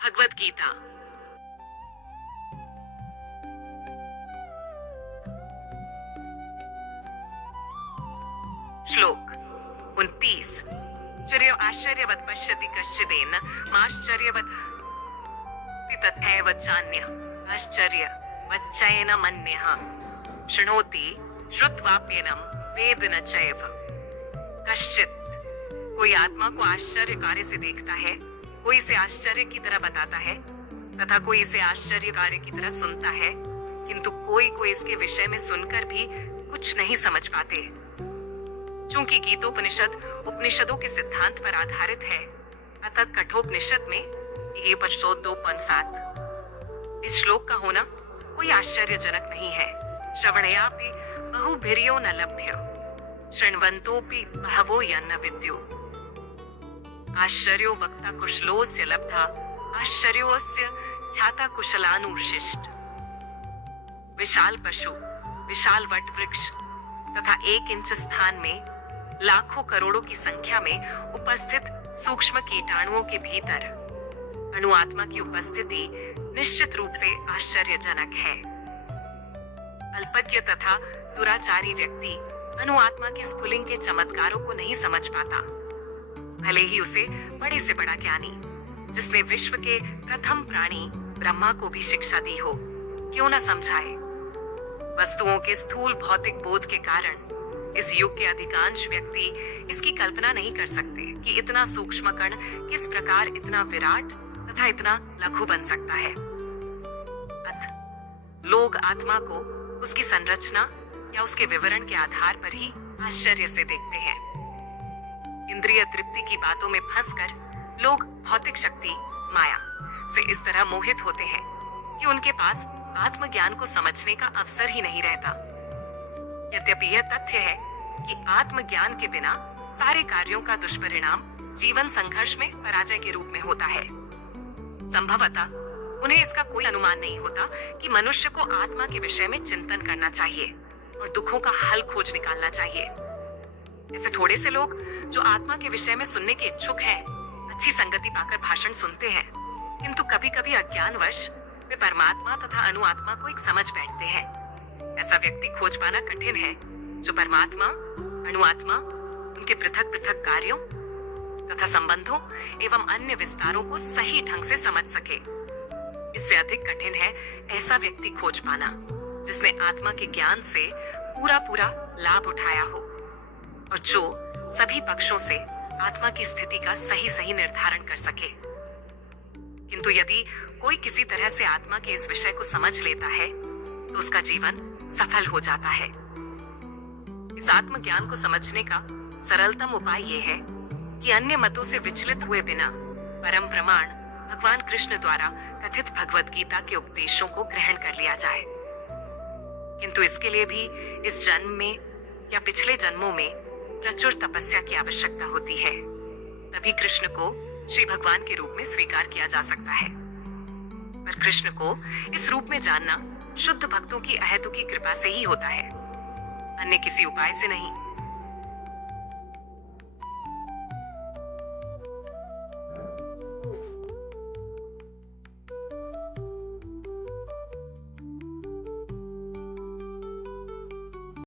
भगवत गीता। श्लोक 29। आश्चर्यवत् पश्यति कश्चिदेन माश्चर्यवत् तथैव चान्यः आश्चर्यवच्चैनमन्यः शृणोति श्रुत्वाप्येनं वेद न चैव। कश्चित्, कोई आत्मा को आश्चर्य कार्य से देखता है, कोई इसे आश्चर्य की तरह बताता है तथा कोई इसे आश्चर्य कार्य की तरह सुनता है, किंतु कोई इसके विषय में सुनकर भी कुछ नहीं समझ पाते। चूंकि गीतोपनिषद उपनिषदों के सिद्धांत पर आधारित है, अतः कठोपनिषद में 1:2.7 इस श्लोक का होना कोई आश्चर्यजनक नहीं है। श्रवणयापि बहुभिर्यो न लभ्य शृण्वन्तोऽपि बहवो यन्न विद्यो। आश्चर्यो वक्ता कुशलोस्य लब्धा आश्चर्योऽस्य ध्याता कुशलानुशिष्ट। विशाल पशु, विशाल वट वृक्ष तथा 1 इंच स्थान में लाखों करोड़ों की संख्या में उपस्थित सूक्ष्म कीटाणुओं के भीतर अणु आत्मा की उपस्थिति निश्चित रूप से आश्चर्यजनक है। अल्पज्ञ तथा दुराचारी व्यक्ति अणु आत्मा के स्फुलिंग के चमत्कारों को नहीं समझ पाता, भले ही उसे बड़े से बड़ा ज्ञानी, जिसने विश्व के प्रथम प्राणी ब्रह्मा को भी शिक्षा दी हो, क्यों न समझाए। वस्तुओं के स्थूल भौतिक बोध के कारण इस युग के अधिकांश व्यक्ति इसकी कल्पना नहीं कर सकते कि इतना सूक्ष्म कण किस प्रकार इतना विराट तथा इतना लघु बन सकता है। अतः लोग आत्मा को उसकी संरचना या उसके विवरण के आधार पर ही आश्चर्य से देखते हैं। इंद्रिय तृप्ति की बातों में फंसकर लोग भौतिक शक्ति माया से इस तरह मोहित होते हैं कि उनके पास आत्मज्ञान को समझने का अवसर ही नहीं रहता। यद्यपि यह तथ्य है कि आत्मज्ञान के बिना सारे कार्यों का दुष्परिणाम जीवन संघर्ष में पराजय के रूप में होता है। संभवतः उन्हें इसका कोई अनुमान नहीं होता कि मनुष्य को आत्मा के विषय में चिंतन करना चाहिए और दुखों का हल खोज निकालना चाहिए। ऐसे थोड़े से लोग जो आत्मा के विषय में सुनने के इच्छुक हैं, अच्छी संगति पाकर भाषण सुनते हैं, किंतु कभी कभी अज्ञानवश वे परमात्मा तथा अणुआत्मा को एक समझ बैठते हैं। ऐसा व्यक्ति खोज पाना कठिन है जो परमात्मा, अणुआत्मा, उनके पृथक पृथक कार्यों तथा संबंधों एवं अन्य विस्तारों को सही ढंग से समझ सके। इससे अधिक कठिन है ऐसा व्यक्ति खोज पाना जिसने आत्मा के ज्ञान से पूरा लाभ उठाया हो और जो सभी पक्षों से आत्मा की स्थिति का सही निर्धारण कर सके। किंतु यदि कोई किसी तरह से आत्मा के इस विषय को समझ लेता है तो उसका जीवन सफल हो जाता है। इस आत्मज्ञान को समझने का सरलतम उपाय यह है कि अन्य मतों से विचलित हुए बिना परम प्रमाण भगवान कृष्ण द्वारा कथित भगवत गीता के उपदेशों को ग्रहण कर लिया जाए। किंतु इसके लिए भी इस जन्म में या पिछले जन्मों में प्रचुर तपस्या की आवश्यकता होती है। तभी कृष्ण को श्री भगवान के रूप में स्वीकार किया जा सकता है। पर कृष्ण को इस रूप में जानना शुद्ध भक्तों की अहेतुकी कृपा से ही होता है, अन्य किसी उपाय से नहीं।